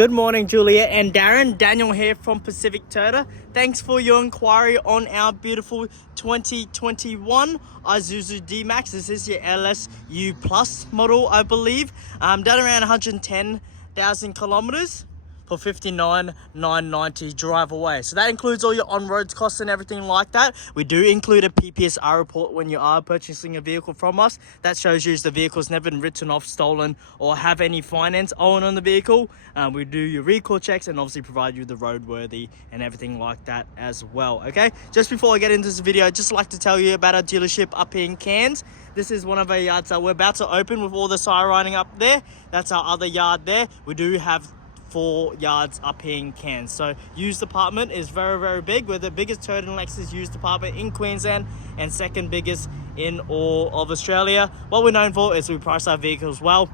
Good morning, Juliette and Darren. Daniel here from Pacific Toyota. Thanks for your inquiry on our beautiful 2021 Isuzu DMAX. This is your LSU Plus model, I believe. Done around 110,000 kilometers for 59,990 drive away. So that includes all your on-roads costs and everything like that. We do include a PPSR report when you are purchasing a vehicle from us. That shows you the vehicle's never been written off, stolen, or have any finance owing on the vehicle. We do your recall checks and obviously provide you the roadworthy and everything like that as well. Okay, just before I get into this video, I'd just like to tell you about our dealership up here in Cairns. This is one of our yards that we're about to open with all the sirening up there. That's our other yard there. We do have 4 yards up here in Cairns. So used department is very big. We're the biggest Toyota and Lexus used department in Queensland and second biggest in all of Australia. What we're known for is we price our vehicles well.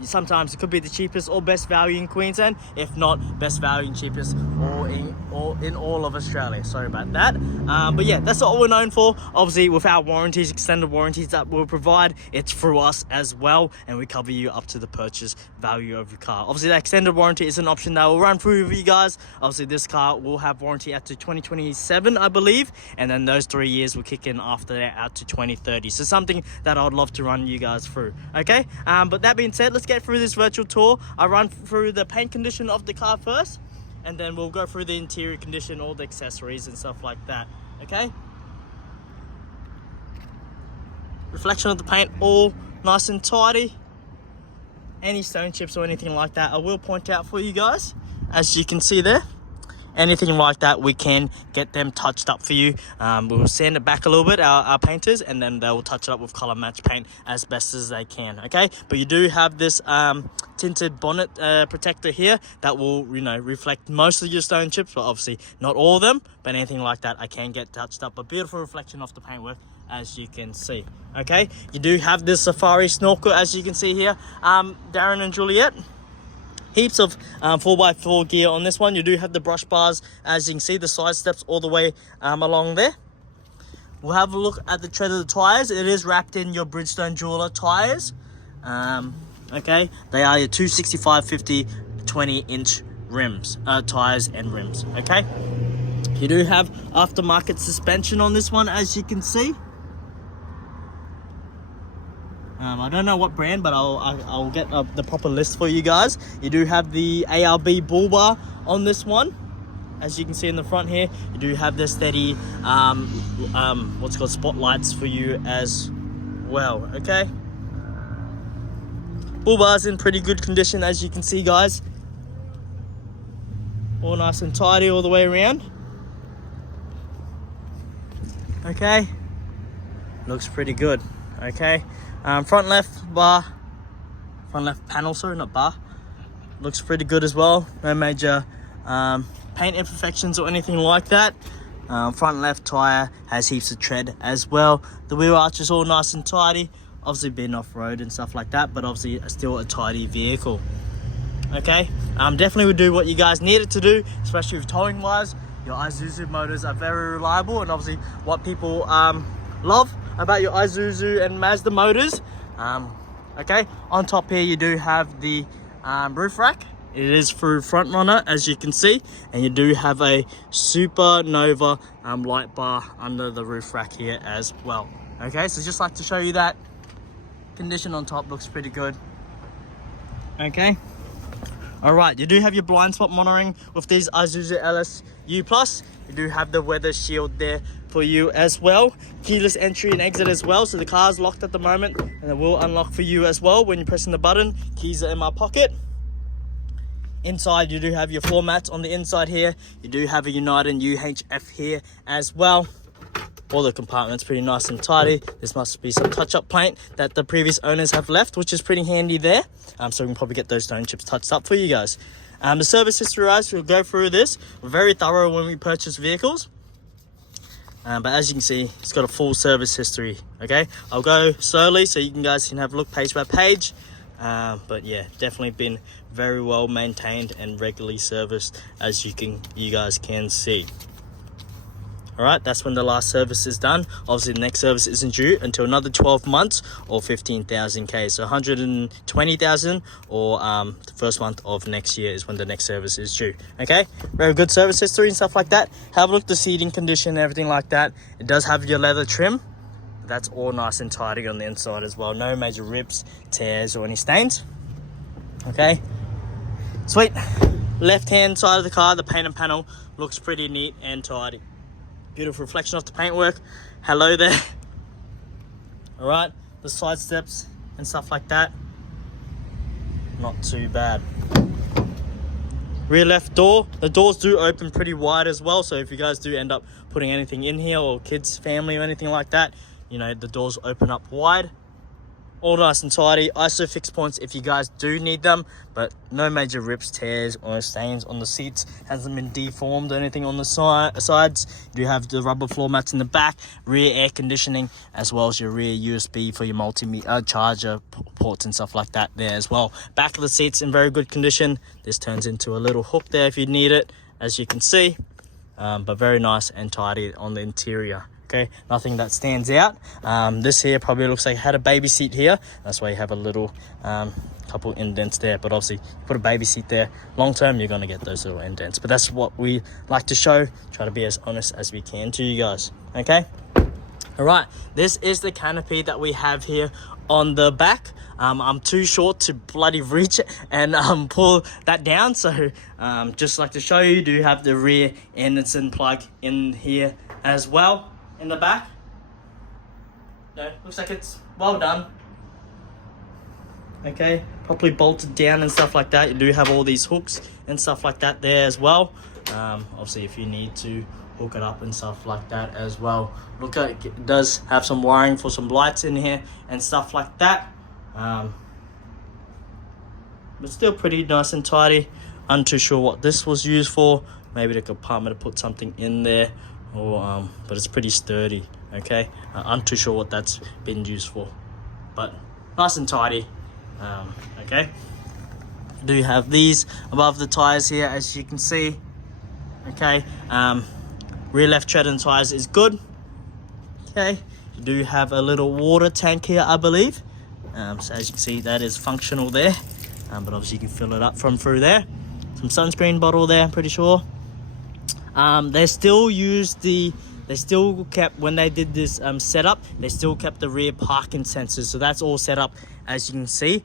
Sometimes it could be the cheapest or best value in Queensland, if not best value and cheapest or in all of Australia. Sorry about that. But yeah, that's what we're known for. Obviously, with our warranties, extended warranties that we'll provide, it's through us as well, and we cover you up to the purchase value of your car. Obviously, that extended warranty is an option that we'll run through with you guys. Obviously, this car will have warranty out to 2027, I believe, and then those 3 years will kick in after that out to 2030. So something that I'd love to run you guys through. Okay, but that being said, let's get through this virtual tour. I run through the paint condition of the car first, and then we'll go through the interior condition, all the accessories and stuff like that. Okay, reflection of the paint, all nice and tidy. Any stone chips or anything like that I will point out for you guys. As you can see there, anything like that, we can get them touched up for you. We'll sand it back a little bit, our painters, and then they'll touch it up with color match paint as best as they can. Okay, but you do have this tinted bonnet protector here that will, reflect most of your stone chips, but obviously not all of them. But anything like that, I can get touched up. A beautiful reflection of the paintwork, as you can see. Okay, you do have this safari snorkel, as you can see here. Darren and Juliette, heaps of 4x4 gear on this one. You do have the brush bars, as you can see, the side steps all the way along there. We'll have a look at the tread of the tires. It is wrapped in your Bridgestone Jeweler tires. Okay, they are your 265/50 20-inch rims, tires and rims. Okay, you do have aftermarket suspension on this one, as you can see. I don't know what brand, but I'll get the proper list for you guys. You do have the ARB bull bar on this one, as you can see in the front here. You do have the steady what's called spotlights for you as well. Okay, bull bar's in pretty good condition, as you can see, guys. All nice and tidy all the way around. Okay, looks pretty good. Okay, front left panel, sorry, not bar, looks pretty good as well. No major paint imperfections or anything like that. Front left tire has heaps of tread as well. The wheel arch is all nice and tidy. Obviously been off-road and stuff like that, but obviously still a tidy vehicle. Okay, definitely would do what you guys need it to do, especially with towing wise. Your Isuzu motors are very reliable, and obviously what people love about your Isuzu and Mazda motors. Okay, on top here you do have the roof rack. It is through front runner, as you can see, and you do have a Supernova light bar under the roof rack here as well. Okay, so just like to show you that condition on top looks pretty good. Okay, all right, you do have your blind spot monitoring with these Isuzu LSU Plus. You do have the weather shield there for you as well. Keyless entry and exit as well, so the car's locked at the moment, and it will unlock for you as well when you're pressing the button. Keys are in my pocket. Inside, you do have your floor mats on the inside here. You do have a United UHF here as well. All the compartments pretty nice and tidy. This must be some touch-up paint that the previous owners have left, which is pretty handy there. So we can probably get those stone chips touched up for you guys. The service history, guys, we'll go through this. We're very thorough when we purchase vehicles. But as you can see, it's got a full service history. Okay, I'll go slowly so you guys can have a look page by page. But yeah, definitely been very well maintained and regularly serviced, as you guys can see. All right, that's when the last service is done. Obviously, the next service isn't due until another 12 months or 15,000 K. So 120,000 or the first month of next year is when the next service is due. Okay, very good service history and stuff like that. Have a look at the seating condition, everything like that. It does have your leather trim. That's all nice and tidy on the inside as well. No major rips, tears, or any stains. Okay, sweet. Left hand side of the car, the paint and panel looks pretty neat and tidy. Beautiful reflection of the paintwork. Hello there. All right, the side steps and stuff like that, not too bad. Rear left door, the doors do open pretty wide as well, so if you guys do end up putting anything in here, or kids, family, or anything like that, you know, the doors open up wide. All nice and tidy. ISO fixed points if you guys do need them, but no major rips, tears, or stains on the seats. Hasn't been deformed or anything on the sides. You do have the rubber floor mats in the back, rear air conditioning, as well as your rear USB for your multimeter charger ports and stuff like that there as well. Back of the seats in very good condition. This turns into a little hook there if you need it, as you can see, but very nice and tidy on the interior. Okay, nothing that stands out. This here probably looks like it had a baby seat here. That's why you have a little couple indents there, but obviously put a baby seat there, long term you're going to get those little indents. But that's what we like to show, try to be as honest as we can to you guys. Okay, all right, this is the canopy that we have here on the back. I'm too short to bloody reach and pull that down, so just like to show you, do have the rear Anderson plug in here as well. In the back, no, looks like it's well done. Okay, properly bolted down and stuff like that. You do have all these hooks and stuff like that there as well. Obviously, if you need to hook it up and stuff like that as well. Look at it, it does have some wiring for some lights in here and stuff like that. But still pretty nice and tidy. I'm too sure what this was used for. Maybe the compartment to put something in there. Or but it's pretty sturdy. Okay, I'm too sure what that's been used for, but nice and tidy. Okay, do have these above the tires here, as you can see. Okay, rear left tread and tires is good. Okay, you do have a little water tank here, I believe. So as you can see, that is functional there, but obviously you can fill it up from through there. Some sunscreen bottle there, I'm pretty sure. They still kept, when they did this setup, they still kept the rear parking sensors. So that's all set up, as you can see.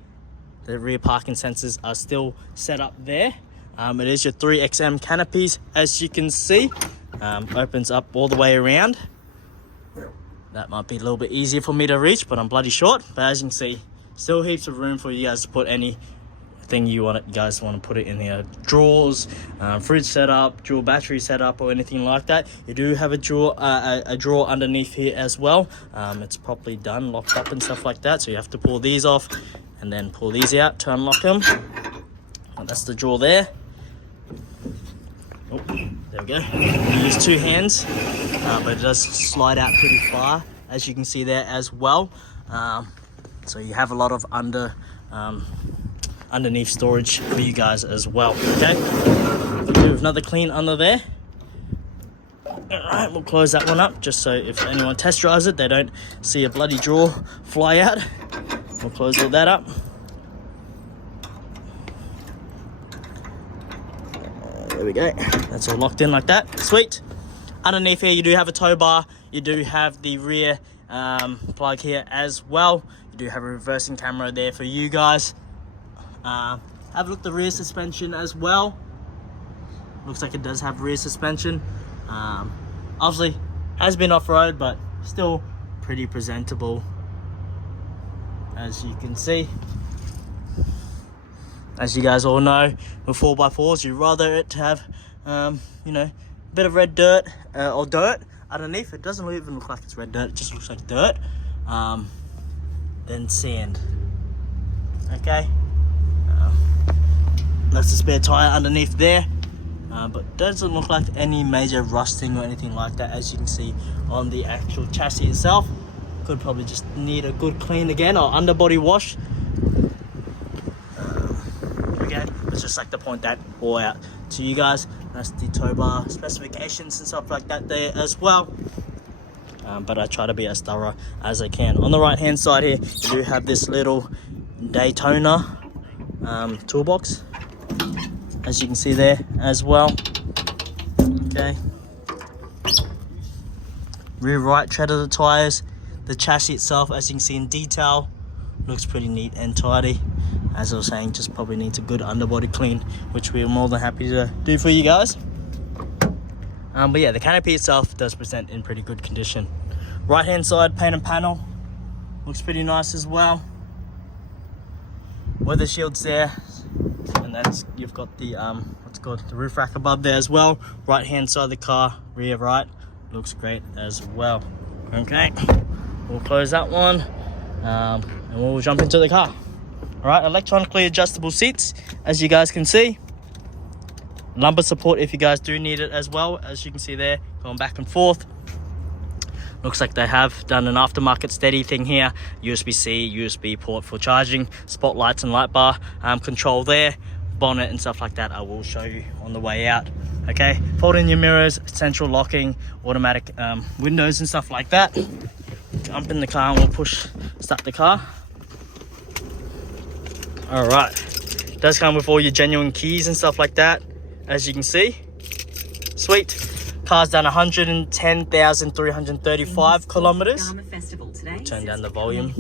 The rear parking sensors are still set up there. It is your 3XM canopies, as you can see. Opens up all the way around. That might be a little bit easier for me to reach, but I'm bloody short. But as you can see, still heaps of room for you guys to put anything you guys want to put it in here. Drawers, fridge setup, dual battery setup, or anything like that. You do have a drawer underneath here as well. It's properly done, locked up and stuff like that. So you have to pull these off and then pull these out to unlock them. And that's the drawer there. Oh, there we go. You use two hands, but it does slide out pretty far, as you can see there as well. So you have a lot of underneath storage for you guys as well. Okay, we'll do another clean under there. All right, we'll close that one up just so if anyone test drives it, they don't see a bloody drawer fly out. We'll close all that up. There we go, that's all locked in like that. Sweet. Underneath here you do have a tow bar, you do have the rear plug here as well. You do have a reversing camera there for you guys. Have a look at the rear suspension as well. Looks like it does have rear suspension. Obviously has been off-road, but still pretty presentable, as you can see. As you guys all know, with 4x4s, you'd rather it to have you know, a bit of red dirt or dirt underneath. It doesn't even look like it's red dirt, it just looks like dirt, than sand. Okay, that's the spare tire underneath there, but doesn't look like any major rusting or anything like that, as you can see on the actual chassis itself. Could probably just need a good clean again, or underbody wash. Okay, it's just like to point that all out to you guys. That's the tow bar specifications and stuff like that there as well. But I try to be as thorough as I can. On the right hand side here, you do have this little Daytona toolbox, as you can see there as well. Okay, rear right tread of the tires. The chassis itself, as you can see in detail, looks pretty neat and tidy. As I was saying, just probably needs a good underbody clean, which we're more than happy to do for you guys. But yeah, the canopy itself does present in pretty good condition. Right hand side paint and panel looks pretty nice as well. Weather shield's there, and that's, you've got the what's called the roof rack above there as well. Right hand side of the car, rear right, looks great as well. Okay, we'll close that one, and we'll jump into the car. All right, electronically adjustable seats, as you guys can see. Lumbar support if you guys do need it as well, as you can see there, going back and forth. Looks like they have done an aftermarket steady thing here. USB-C, USB port for charging, spotlights and light bar control there, bonnet and stuff like that. I will show you on the way out. Okay, fold in your mirrors, central locking, automatic windows and stuff like that. Jump in the car and we'll start the car. All right, it does come with all your genuine keys and stuff like that, as you can see. Sweet. Car's done 110,335 kilometers. Turn down the volume.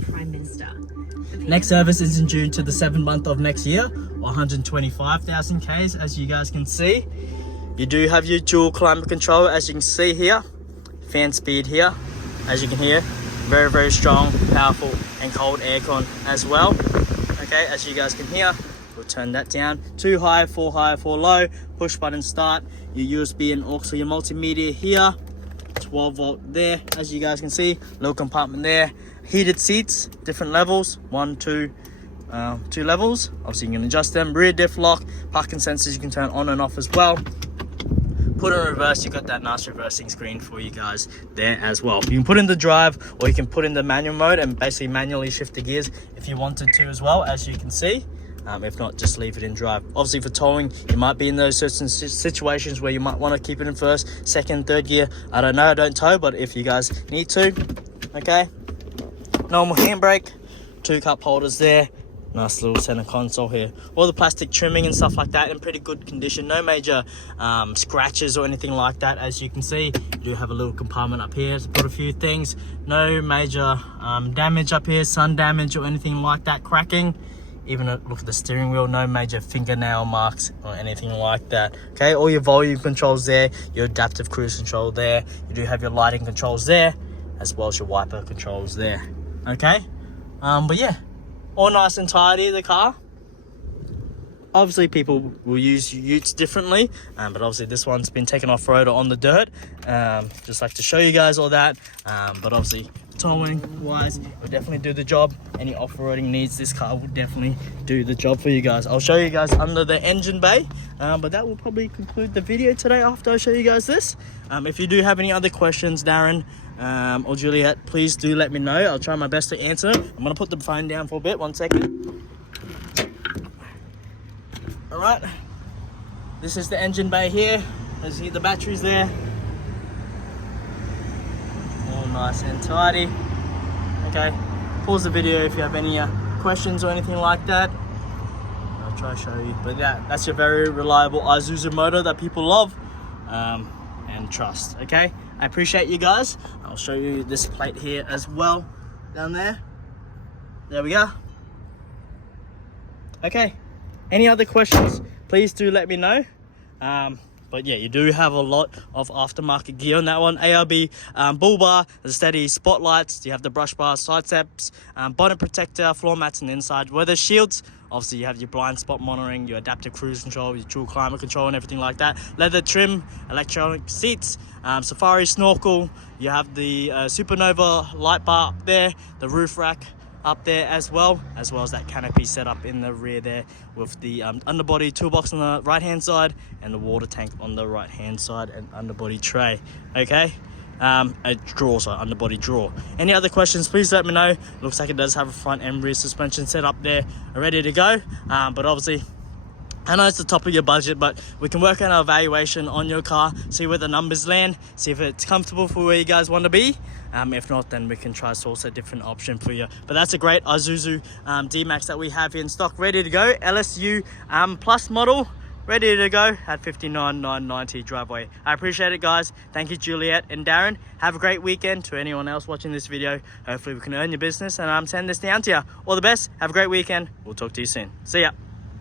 Next service is in June to the 7th month of next year, 125,000 Ks, as you guys can see. You do have your dual climate control, as you can see here. Fan speed here, as you can hear. Very, very strong, powerful, and cold aircon as well. Okay, as you guys can hear. We'll turn that down. 2 high, 4 low. Push button start. Your USB and aux, so your multimedia here. 12 volt there, as you guys can see. Little compartment there. Heated seats, different levels. 1, 2, 2 levels. Obviously you can adjust them. Rear diff lock, parking sensors you can turn on and off as well. Put in reverse, you've got that nice reversing screen for you guys there as well. You can put in the drive, or you can put in the manual mode and basically manually shift the gears if you wanted to as well, as you can see. If not, just leave it in drive. Obviously for towing, you might be in those certain situations where you might want to keep it in first, second, third gear. I don't know, I don't tow, but if you guys need to, okay. Normal handbrake, 2 cup holders there. Nice little center console here. All the plastic trimming and stuff like that in pretty good condition. No major scratches or anything like that, as you can see. You do have a little compartment up here to put a few things. No major damage up here, sun damage or anything like that, cracking. Even look at the steering wheel, no major fingernail marks or anything like that. Okay, all your volume controls there, your adaptive cruise control there. You do have your lighting controls there, as well as your wiper controls there. Okay, but yeah, all nice and tidy, the car. Obviously people will use utes differently, but obviously this one's been taken off-road or on the dirt. Just like to show you guys all that, but obviously towing wise, it will definitely do the job. Any off-roading needs, this car will definitely do the job for you guys. I'll show you guys under the engine bay, but that will probably conclude the video today after I show you guys this. If you do have any other questions, Darren or Juliette, please do let me know. I'll try my best to answer. I'm gonna put the phone down for a bit, 1 second. All right, this is the engine bay here. As you see, the batteries there. All nice and tidy. Okay, pause the video if you have any questions or anything like that. I'll try to show you, but yeah, that's your very reliable Isuzu motor that people love and trust. Okay, I appreciate you guys. I'll show you this plate here as well, down there. There we go. Okay, any other questions, please do let me know. But yeah, you do have a lot of aftermarket gear on that one. ARB bull bar, the steady spotlights, you have the brush bar, side steps, bonnet protector, floor mats and inside weather shields. Obviously you have your blind spot monitoring, your adaptive cruise control, your dual climate control and everything like that. Leather trim, electronic seats, safari snorkel, you have the supernova light bar up there, the roof rack up there as well as that canopy set up in the rear there with the underbody toolbox on the right hand side and the water tank on the right hand side and underbody tray. Okay, a drawer, so underbody drawer. Any other questions, please let me know. Looks like it does have a front and rear suspension set up there ready to go, but obviously I know it's the top of your budget, but we can work out our valuation on your car, see where the numbers land, see if it's comfortable for where you guys want to be. If not, then we can try to source a different option for you. But that's a great Isuzu D-Max that we have in stock, ready to go. LSU Plus model, ready to go at 59,990 driveway. I appreciate it, guys. Thank you, Juliette and Darren. Have a great weekend. To anyone else watching this video, hopefully we can earn your business and send this down to you. All the best. Have a great weekend. We'll talk to you soon. See ya.